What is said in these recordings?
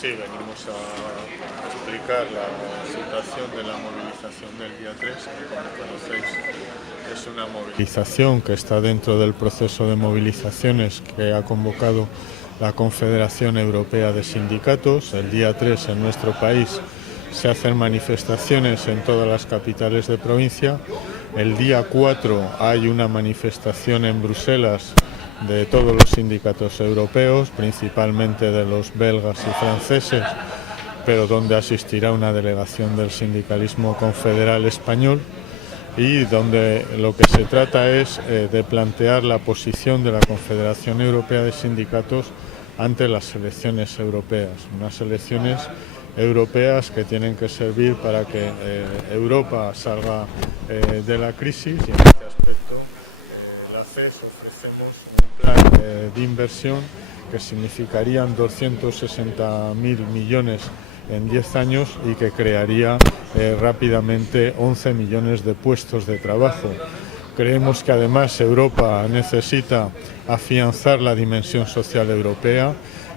Sí, venimos a explicar la situación de la movilización del día 3, que como conocéis es una movilización que está dentro del proceso de movilizaciones que ha convocado la Confederación Europea de Sindicatos. El día 3 en nuestro país se hacen manifestaciones en todas las capitales de provincia. El día 4 hay una manifestación en Bruselas de todos los sindicatos europeos, principalmente de los belgas y franceses, pero donde asistirá una delegación del sindicalismo confederal español, y donde lo que se trata es de plantear la posición de la Confederación Europea de Sindicatos ante las elecciones europeas, unas elecciones europeas que tienen que servir para que Europa salga de la crisis, y en este aspecto la CES ofrecemos un plan de inversión que significarían 260.000 millones en 10 años y que crearía rápidamente 11 millones de puestos de trabajo. Creemos que además Europa necesita afianzar la dimensión social europea.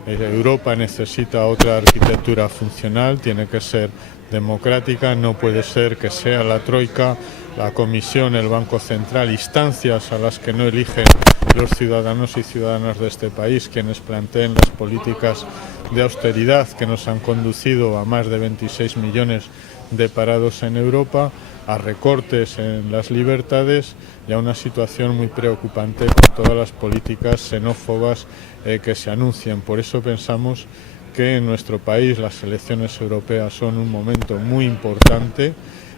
Europa necesita otra arquitectura funcional, tiene que ser democrática, no puede ser que sea la Troika, la Comisión, el Banco Central, instancias a las que no eligen los ciudadanos y ciudadanas de este país quienes planteen las políticas de austeridad que nos han conducido a más de 26 millones de parados en Europa, a recortes en las libertades y a una situación muy preocupante con todas las políticas xenófobas que se anuncian. Por eso pensamos que en nuestro país las elecciones europeas son un momento muy importante,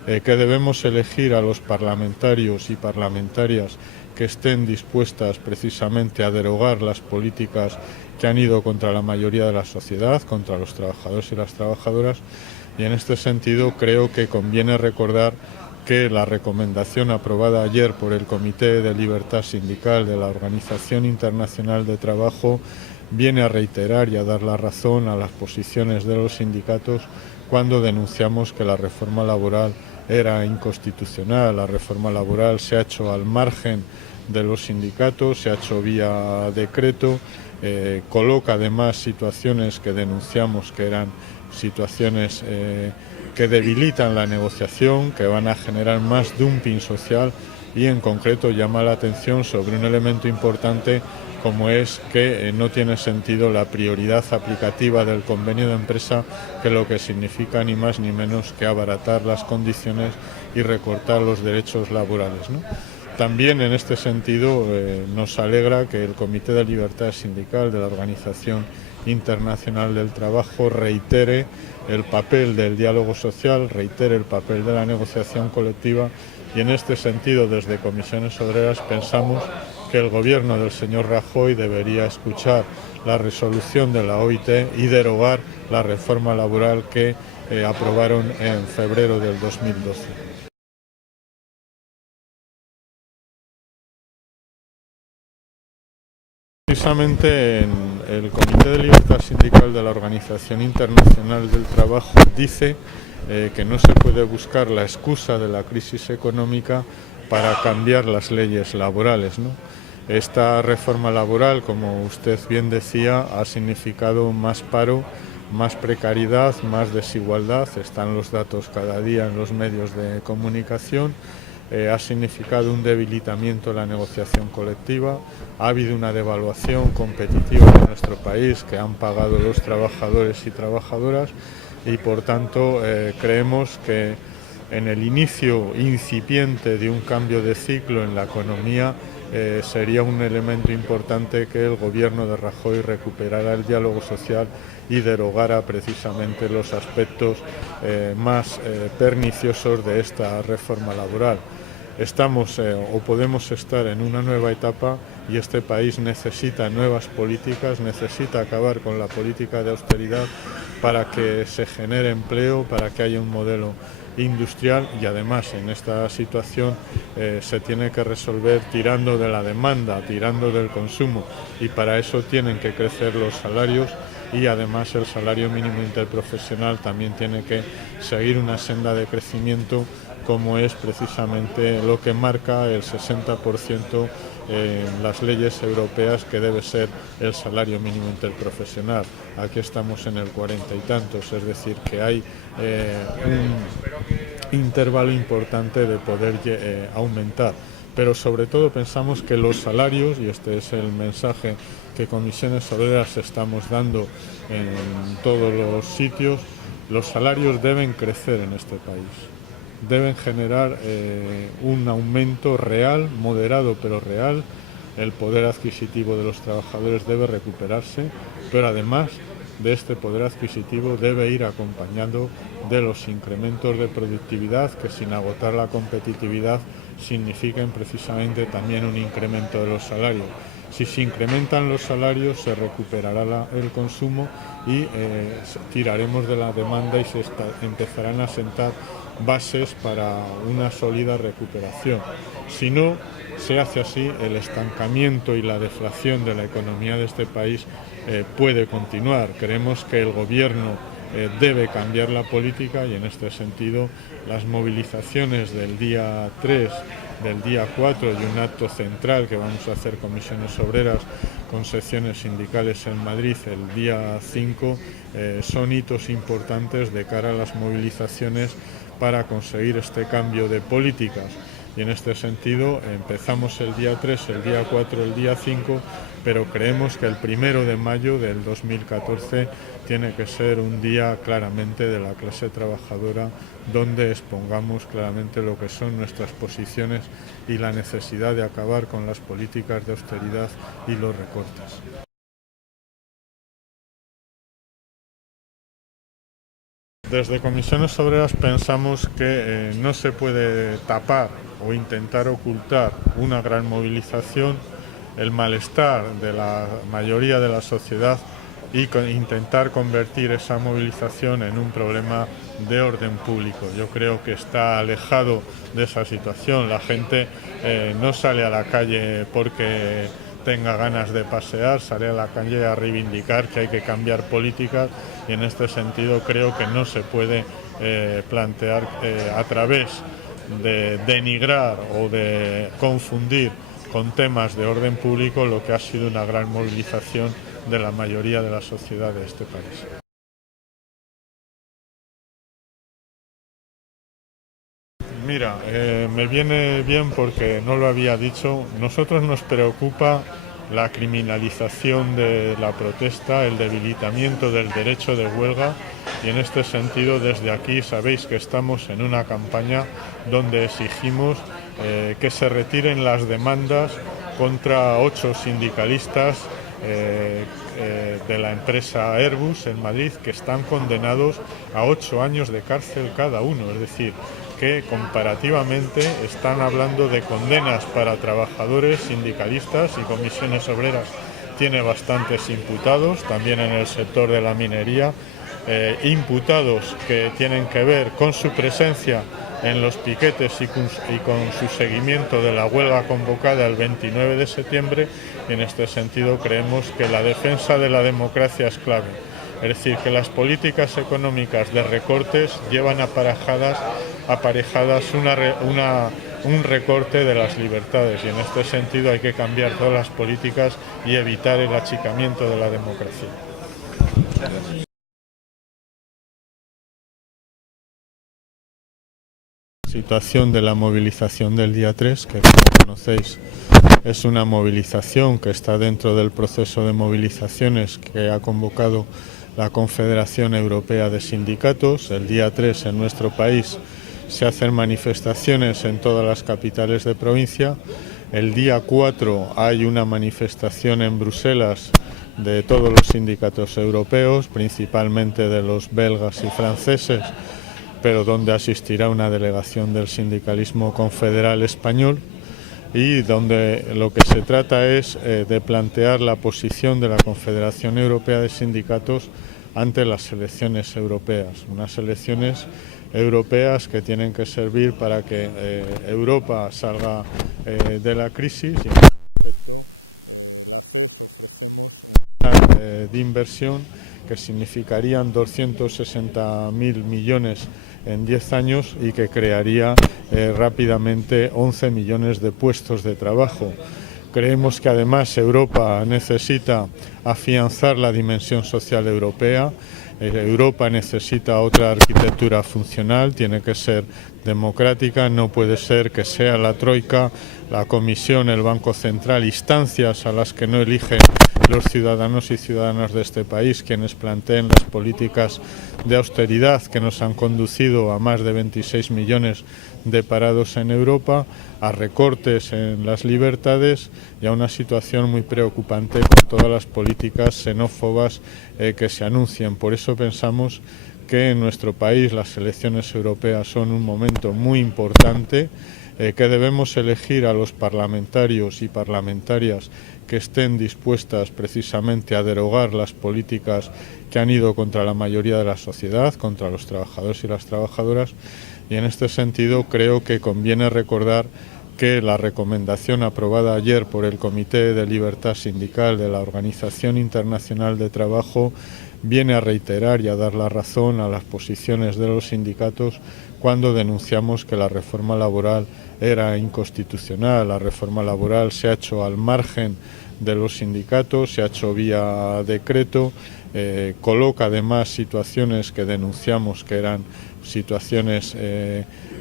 que debemos elegir a los parlamentarios y parlamentarias que estén dispuestas precisamente a derogar las políticas que han ido contra la mayoría de la sociedad, contra los trabajadores y las trabajadoras, y en este sentido creo que conviene recordar que la recomendación aprobada ayer por el Comité de Libertad Sindical de la Organización Internacional de Trabajo viene a reiterar y a dar la razón a las posiciones de los sindicatos cuando denunciamos que la reforma laboral era inconstitucional. La reforma laboral se ha hecho al margen de los sindicatos, se ha hecho vía decreto, coloca además situaciones que denunciamos que eran situaciones que debilitan la negociación, que van a generar más dumping social, y en concreto llama la atención sobre un elemento importante como es que no tiene sentido la prioridad aplicativa del convenio de empresa, que lo que significa ni más ni menos que abaratar las condiciones y recortar los derechos laborales, ¿no? También en este sentido nos alegra que el Comité de Libertad Sindical de la Organización Internacional del Trabajo reitere el papel del diálogo social, reitere el papel de la negociación colectiva, y en este sentido desde Comisiones Obreras pensamos que el gobierno del señor Rajoy debería escuchar la resolución de la OIT y derogar la reforma laboral que aprobaron en febrero del 2012. Precisamente en el Comité de Libertad Sindical de la Organización Internacional del Trabajo dice que no se puede buscar la excusa de la crisis económica para cambiar las leyes laborales, ¿no? Esta reforma laboral, como usted bien decía, ha significado más paro, más precariedad, más desigualdad. Están los datos cada día en los medios de comunicación. Ha significado un debilitamiento de la negociación colectiva, ha habido una devaluación competitiva de nuestro país que han pagado los trabajadores y trabajadoras, y por tanto creemos que en el inicio incipiente de un cambio de ciclo en la economía sería un elemento importante que el gobierno de Rajoy recuperara el diálogo social y derogara precisamente los aspectos más perniciosos de esta reforma laboral. Estamos o podemos estar en una nueva etapa, y este país necesita nuevas políticas, necesita acabar con la política de austeridad para que se genere empleo, para que haya un modelo industrial, y además en esta situación se tiene que resolver tirando de la demanda, tirando del consumo, y para eso tienen que crecer los salarios, y además el salario mínimo interprofesional también tiene que seguir una senda de crecimiento, como es precisamente lo que marca el 60% en las leyes europeas que debe ser el salario mínimo interprofesional. Aquí estamos en el 40 y tantos, es decir, que hay un intervalo importante de poder aumentar. Pero sobre todo pensamos que los salarios, y este es el mensaje que Comisiones Obreras estamos dando en todos los sitios, los salarios deben crecer en este país. Deben generar un aumento real, moderado pero real. El poder adquisitivo de los trabajadores debe recuperarse, pero además de este poder adquisitivo debe ir acompañado de los incrementos de productividad que, sin agotar la competitividad, signifiquen precisamente también un incremento de los salarios. Si se incrementan los salarios, se recuperará el consumo y tiraremos de la demanda y se empezarán a sentar bases para una sólida recuperación. Si no se hace así, el estancamiento y la deflación de la economía de este país puede continuar. Creemos que el gobierno debe cambiar la política, y en este sentido las movilizaciones del día 3, del día 4 y un acto central que vamos a hacer Comisiones Obreras con secciones sindicales en Madrid el día 5 son hitos importantes de cara a las movilizaciones para conseguir este cambio de políticas. Y en este sentido empezamos el día 3, el día 4, el día 5, pero creemos que el 1 de mayo del 2014 tiene que ser un día claramente de la clase trabajadora, donde expongamos claramente lo que son nuestras posiciones y la necesidad de acabar con las políticas de austeridad y los recortes. Desde Comisiones Obreras pensamos que no se puede tapar o intentar ocultar una gran movilización, el malestar de la mayoría de la sociedad, y intentar convertir esa movilización en un problema de orden público. Yo creo que está alejado de esa situación. La gente no sale a la calle porque tenga ganas de pasear, sale a la calle a reivindicar que hay que cambiar políticas, y en este sentido creo que no se puede plantear a través de denigrar o de confundir con temas de orden público lo que ha sido una gran movilización de la mayoría de la sociedad de este país. Mira, me viene bien porque no lo había dicho. Nosotros nos preocupa la criminalización de la protesta, el debilitamiento del derecho de huelga, y en este sentido desde aquí sabéis que estamos en una campaña donde exigimos que se retiren las demandas contra 8 sindicalistas de la empresa Airbus en Madrid, que están condenados a 8 años de cárcel cada uno. Es decir, que comparativamente están hablando de condenas para trabajadores, sindicalistas, y Comisiones Obreras tiene bastantes imputados, también en el sector de la minería, imputados que tienen que ver con su presencia en los piquetes y con su seguimiento de la huelga convocada el 29 de septiembre. Y en este sentido creemos que la defensa de la democracia es clave. Es decir, que las políticas económicas de recortes llevan aparejadas un recorte de las libertades, y en este sentido hay que cambiar todas las políticas y evitar el achicamiento de la democracia. Situación de la movilización del día 3, que como conocéis es una movilización que está dentro del proceso de movilizaciones que ha convocado la Confederación Europea de Sindicatos. El día 3 en nuestro país se hacen manifestaciones en todas las capitales de provincia. El día 4 hay una manifestación en Bruselas de todos los sindicatos europeos, principalmente de los belgas y franceses, pero donde asistirá una delegación del sindicalismo confederal español, y donde lo que se trata es de plantear la posición de la Confederación Europea de Sindicatos ante las elecciones europeas, unas elecciones europeas que tienen que servir para que Europa salga de la crisis de inversión que significarían 260.000 millones en 10 años y que crearía rápidamente 11 millones de puestos de trabajo. Creemos que además Europa necesita afianzar la dimensión social europea. Europa necesita otra arquitectura funcional, tiene que ser democrática, no puede ser que sea la Troika, la Comisión, el Banco Central, instancias a las que no eligen los ciudadanos y ciudadanas de este país, quienes planteen las políticas de austeridad que nos han conducido a más de 26 millones de parados en Europa, a recortes en las libertades y a una situación muy preocupante con todas las políticas xenófobas que se anuncian. Por eso pensamos que en nuestro país las elecciones europeas son un momento muy importante, que debemos elegir a los parlamentarios y parlamentarias que estén dispuestas precisamente a derogar las políticas que han ido contra la mayoría de la sociedad, contra los trabajadores y las trabajadoras, y en este sentido creo que conviene recordar que la recomendación aprobada ayer por el Comité de Libertad Sindical de la Organización Internacional de Trabajo viene a reiterar y a dar la razón a las posiciones de los sindicatos cuando denunciamos que la reforma laboral era inconstitucional. La reforma laboral se ha hecho al margen de los sindicatos, se ha hecho vía decreto, coloca además situaciones que denunciamos que eran situaciones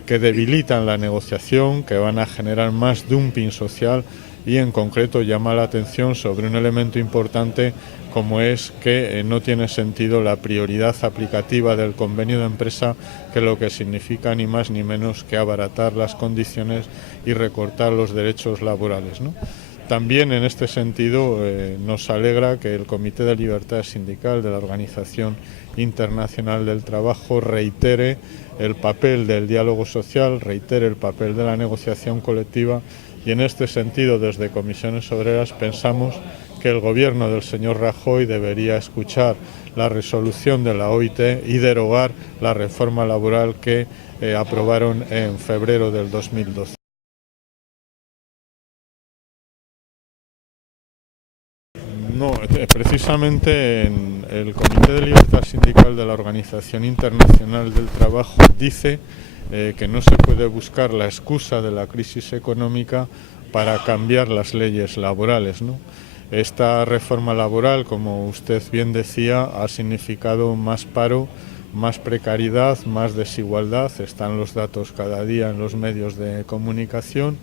que debilitan la negociación, que van a generar más dumping social y en concreto llama la atención sobre un elemento importante como es que no tiene sentido la prioridad aplicativa del convenio de empresa, que lo que significa ni más ni menos que abaratar las condiciones y recortar los derechos laborales, ¿no? También en este sentido nos alegra que el Comité de Libertad Sindical de la Organización Internacional del Trabajo reitere el papel del diálogo social, reitere el papel de la negociación colectiva y en este sentido desde Comisiones Obreras pensamos que el gobierno del señor Rajoy debería escuchar la resolución de la OIT y derogar la reforma laboral que aprobaron en febrero del 2012. No, precisamente en el Comité de Libertad Sindical de la Organización Internacional del Trabajo dice que no se puede buscar la excusa de la crisis económica para cambiar las leyes laborales, ¿no? Esta reforma laboral, como usted bien decía, ha significado más paro, más precariedad, más desigualdad. Están los datos cada día en los medios de comunicación.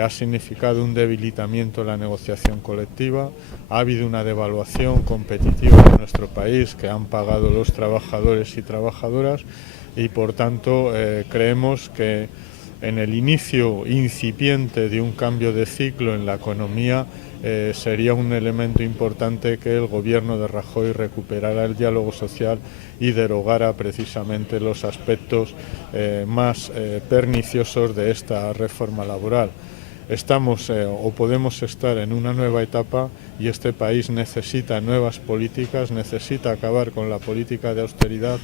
Ha significado un debilitamiento de la negociación colectiva, ha habido una devaluación competitiva en nuestro país que han pagado los trabajadores y trabajadoras y por tanto creemos que en el inicio incipiente de un cambio de ciclo en la economía sería un elemento importante que el gobierno de Rajoy recuperara el diálogo social y derogara precisamente los aspectos más perniciosos de esta reforma laboral. Estamos o podemos estar en una nueva etapa y este país necesita nuevas políticas, necesita acabar con la política de austeridad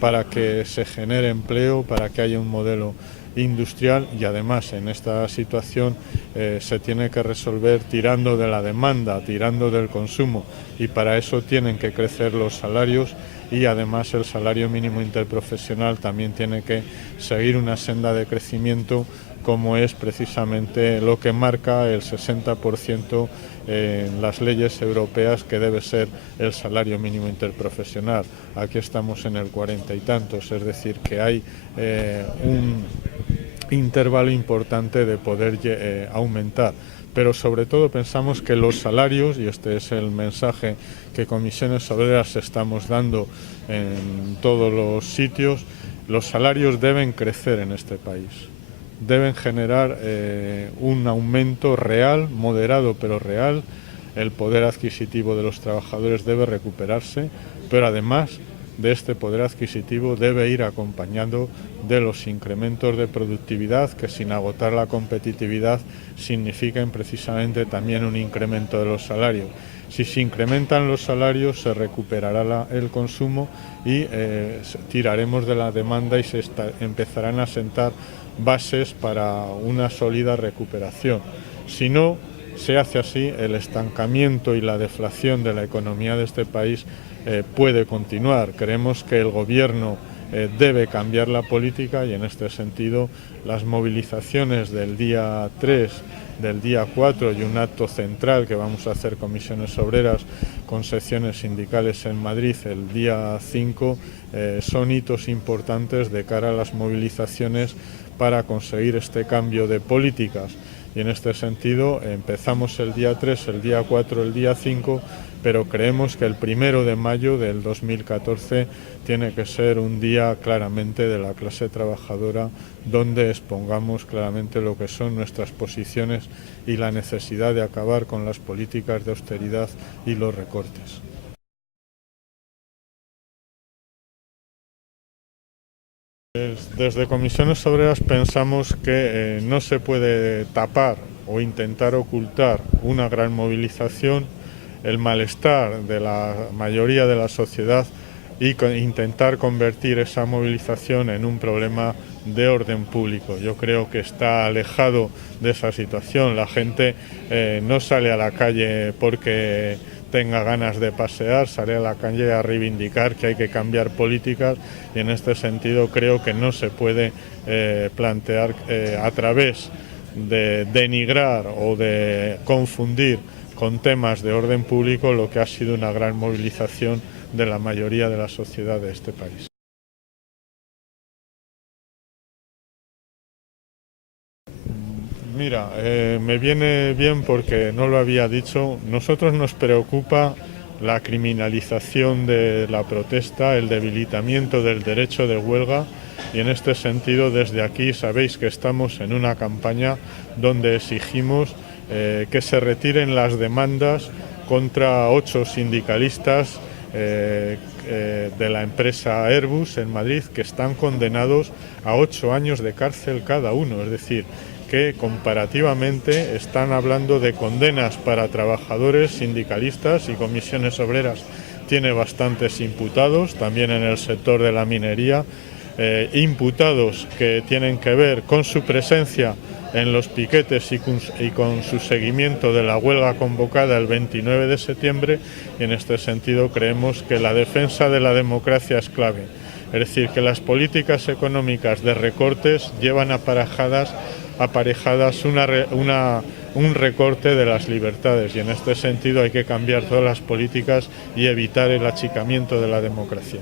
para que se genere empleo, para que haya un modelo industrial y además en esta situación se tiene que resolver tirando de la demanda, tirando del consumo y para eso tienen que crecer los salarios y además el salario mínimo interprofesional también tiene que seguir una senda de crecimiento como es precisamente lo que marca el 60% en las leyes europeas que debe ser el salario mínimo interprofesional. Aquí estamos en el 40 y tantos, es decir, que hay un intervalo importante de poder aumentar. Pero sobre todo pensamos que los salarios, y este es el mensaje que Comisiones Obreras estamos dando en todos los sitios, los salarios deben crecer en este país. Deben generar un aumento real, moderado pero real, el poder adquisitivo de los trabajadores debe recuperarse, pero además de este poder adquisitivo debe ir acompañado de los incrementos de productividad que sin agotar la competitividad significan precisamente también un incremento de los salarios. Si se incrementan los salarios se recuperará el consumo y tiraremos de la demanda y se empezarán a sentar bases para una sólida recuperación. Si no se hace así, el estancamiento y la deflación de la economía de este país puede continuar. Creemos que el gobierno debe cambiar la política, y en este sentido las movilizaciones del día 3, del día 4 y un acto central que vamos a hacer comisiones obreras con secciones sindicales en Madrid el día 5 son hitos importantes de cara a las movilizaciones para conseguir este cambio de políticas. Y en este sentido empezamos el día 3, el día 4, el día 5, pero creemos que el 1 de mayo del 2014 tiene que ser un día claramente de la clase trabajadora, donde expongamos claramente lo que son nuestras posiciones y la necesidad de acabar con las políticas de austeridad y los recortes. Desde Comisiones Obreras pensamos que no se puede tapar o intentar ocultar una gran movilización, el malestar de la mayoría de la sociedad, y intentar convertir esa movilización en un problema de orden público. Yo creo que está alejado de esa situación. La gente no sale a la calle porque tenga ganas de pasear, sale a la calle a reivindicar que hay que cambiar políticas, y en este sentido creo que no se puede plantear a través de denigrar o de confundir con temas de orden público lo que ha sido una gran movilización de la mayoría de la sociedad de este país. Mira, me viene bien porque no lo había dicho. Nosotros nos preocupa la criminalización de la protesta, el debilitamiento del derecho de huelga, y en este sentido desde aquí sabéis que estamos en una campaña donde exigimos que se retiren las demandas contra 8 sindicalistas de la empresa Airbus en Madrid, que están condenados a 8 años de cárcel cada uno, es decir, que comparativamente están hablando de condenas para trabajadores, sindicalistas y comisiones obreras. Tiene bastantes imputados, también en el sector de la minería, imputados que tienen que ver con su presencia en los piquetes y con su seguimiento de la huelga convocada el 29 de septiembre, y en este sentido creemos que la defensa de la democracia es clave. Es decir, que las políticas económicas de recortes llevan aparejadas un recorte de las libertades, y en este sentido hay que cambiar todas las políticas y evitar el achicamiento de la democracia.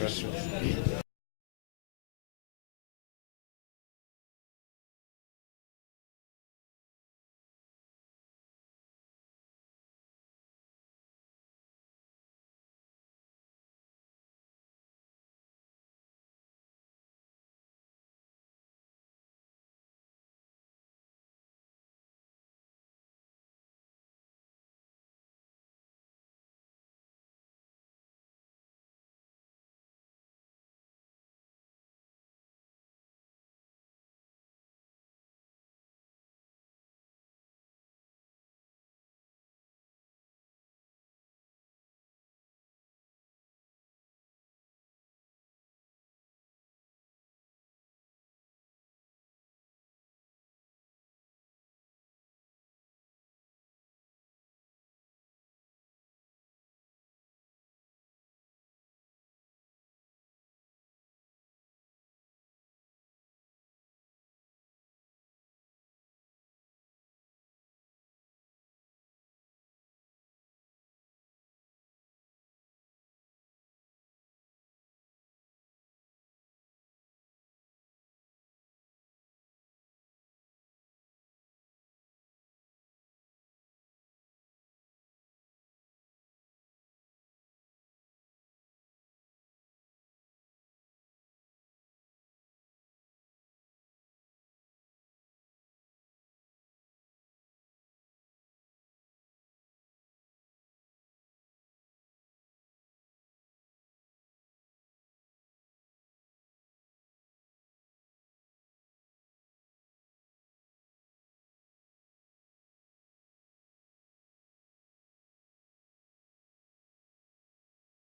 Gracias.